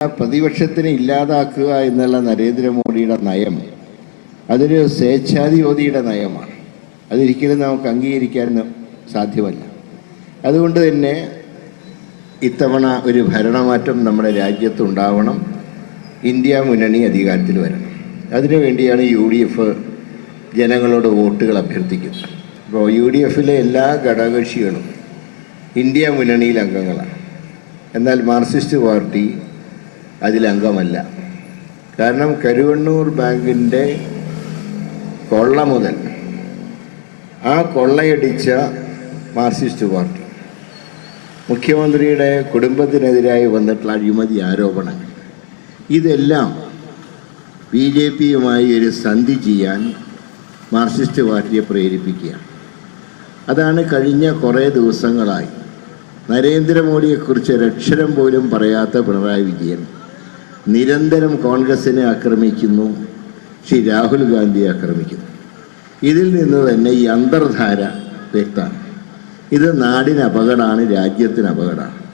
പ്രതിപക്ഷത്തിനെ ഇല്ലാതാക്കുക എന്നുള്ള നരേന്ദ്രമോദിയുടെ നയം അതൊരു സ്വേച്ഛാധിപതിയുടെ നയമാണ്. അതൊരിക്കലും നമുക്ക് അംഗീകരിക്കാൻ സാധ്യമല്ല. അതുകൊണ്ട് തന്നെ ഇത്തവണ ഒരു ഭരണമാറ്റം നമ്മുടെ രാജ്യത്തുണ്ടാവണം ഇന്ത്യ മുന്നണി അധികാരത്തിൽ വരണം. അതിനുവേണ്ടിയാണ് യു ഡി എഫ് ജനങ്ങളോട് വോട്ടുകൾ അഭ്യർത്ഥിക്കുന്നത്. അപ്പോൾ യു ഡി എഫിലെ എല്ലാ ഘടകകക്ഷികളും ഇന്ത്യ മുന്നണിയിൽ അംഗങ്ങളാണ്. എന്നാൽ മാർക്സിസ്റ്റ് പാർട്ടി അതിലംഗമല്ല കാരണം കരുവണ്ണൂർ ബാങ്കിന്റെ കൊള്ള മുതൽ ആ കൊള്ളയടിച്ച മാർക്സിസ്റ്റ് പാർട്ടി മുഖ്യമന്ത്രിയുടെ കുടുംബത്തിനെതിരായി വന്നിട്ടുള്ള അഴിമതി ആരോപണങ്ങൾ ഇതെല്ലാം ബി ജെ പിയുമായി ഒരു സന്ധി ചെയ്യാൻ മാർക്സിസ്റ്റ് പാർട്ടിയെ പ്രേരിപ്പിക്കുകയാണ്. അതാണ് കഴിഞ്ഞ കുറേ ദിവസങ്ങളായി നരേന്ദ്രമോദിയെക്കുറിച്ച് ഒരക്ഷരം പോലും പറയാത്ത പിണറായി വിജയൻ നിരന്തരം കോൺഗ്രസിനെ ആക്രമിക്കുന്നു ശ്രീ രാഹുൽ ഗാന്ധിയെ ആക്രമിക്കുന്നു. ഇതിൽ നിന്ന് തന്നെ ഈ അന്തർധാര വ്യക്തമാണ്. ഇത് നാടിന് അപകടമാണ് രാജ്യത്തിന് അപകടമാണ്